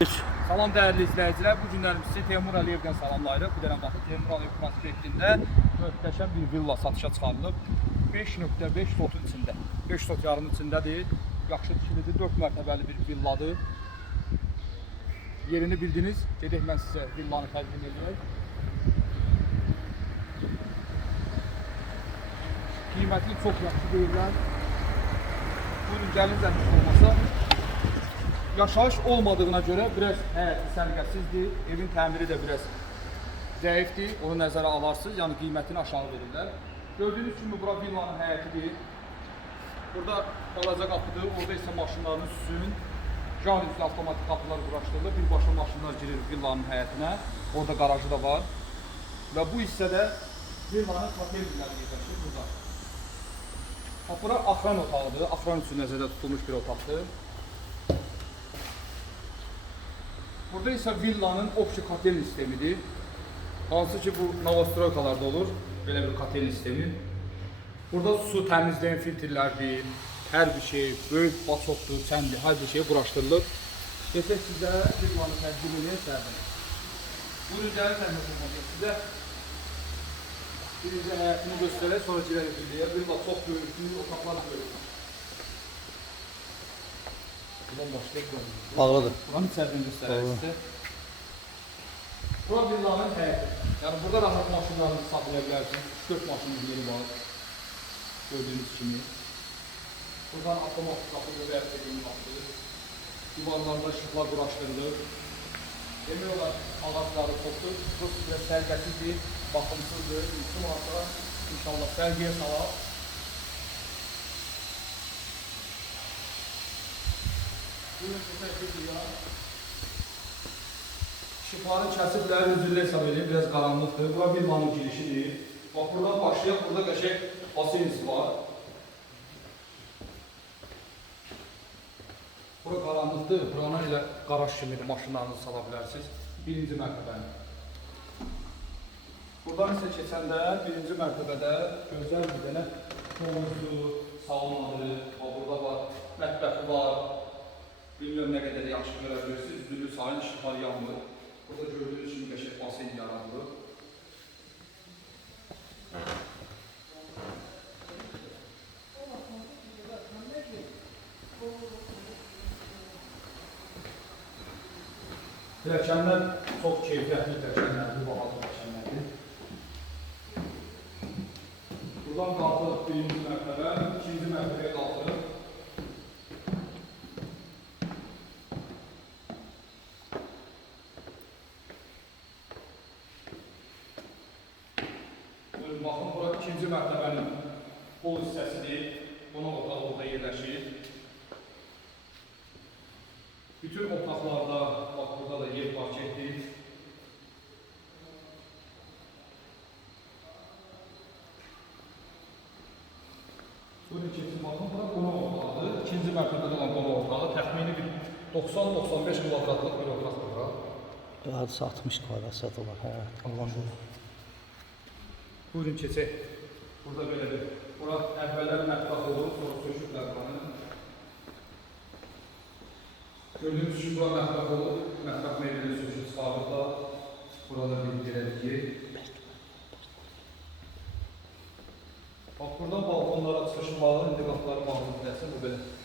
Salam dəyərli izləyicilər. Bu günlərimiz sizi Teymur Əliyevdən salamlayırıq. Dənə baxın, Teymur Əliyev prospektində möhtəşəm bir villa satışa çıxarılıb. 5.5 sotun içində. 5 sot yarımın içindədir. Yaxşı tikilidir. 4 mərtəbəli bir villadır. Yerini bildiniz. Dedik mən sizə villanı təqdim edək. Qiyməti çox yaxşı deyirlər. Buyurun gəlin zəhmət olmasa. Yaşayış olmadığına göre biraz həyəti səliqəsizdir. Evin təmiri də biraz zəifdir. Onu nəzərə alarsınız. Yəni qiymətini aşağı verirlər. Gördüyünüz kimi bura villanın həyətidir. Burada balaca qapıdır. Orada isə maşınların üstün. Can üstü avtomatik qapılar quraşdırılır. Birbaşa maşınlar girir villanın həyətinə. Orada qarajı da var. Və bu hissədə villanın kotelləri yerləşir burada. Bura axran otağıdır. Axran üçün nəzərdə tutulmuş bir otaqdır. Burada ise villanın opsi kotel sistemidir. Hansı ki bu Novostroykalarda olur. Böyle bir kotel sistemi. Burada su temizleyen filtrlerdir. Her bir şey, böyük basoktur, çəndi, hər bir şey quraşdırılıb. Desək sizə villanın təqdimini sərdim. Buyurun gəlin səhmət olmasın. Sizə birinci həyətini göstərək, sonra girək villiyə. Villa çox böyükdür, otaqlar böyük. Başlayaq. Bağlıdır. Buranın içərisini göstərək sizə. Bura villanın həyəti. Yəni burada rahat maşınlarınızı saxlaya bilərsiniz. 3-4 maşının yeri var. Gördüyünüz kimi. Buradan avtomatik qapı və ya teknik qapı. Divarlarda işıqlar quraşdırılır. Demək olar ağacları çoxdur. Bu sizə sərgəsizdir, baxımsızdır. İlkin olsa inşallah sərgiyə salar. Buyurun təşəkkür edirəm. Şifanı kəsiblər, üzürlə hesab edin, biraz qaranlıqdır. Bura bir vanın girişidir. Bax, buradan başlayaq, burada qəşək basenisi var. Bura qaranlıqdır, buranın elə qaraj kimidir, maşınlarınızı sala bilərsiniz. Birinci mərtəbənin. Buradan isə keçəndə birinci mərtəbədə gözəl bir dənə kovuzu, salonları, bax, burada var, mətbəxi var. Bilmiyorum ne kadar yaxşı görə bilirsiniz. Düzlü sayın işıqlar yanmır. Burada gördüğünüz kimi qəşəng basen yarandı. Pilləkənlər çox keyfiyyətli pilləkənlərdir, bahalı pilləkənlərdir. Buradan qalxırıq baxın, bura ikinci mərtəbənin bol hissəsidir. Qonaq otağı burada yerləşir. Bütün otaqlarda, bax burada da yer park etdik. Buyurun keçin, baxın, bura qonaq otağıdır. İkinci mərtəbədə olan qonaq otağı təxmini bir 90-95 kvadratlıq bir otaqdır bura. Hardasa 60 kvadrat var. Hə, Allah bilir. Buyurun keçək. Burada belə bir, bura əvvəllər mətbəx olur, sonra söküblər buranı. Gördüyünüz kimi bura mətbəx olur, mətbəx meyvələri söküb çıxardıqlar. Burada bir yerədir ki. Bax, buradan balkonlara çıxışın bağlı, indi qapıları bağlı biləsin, bu belə.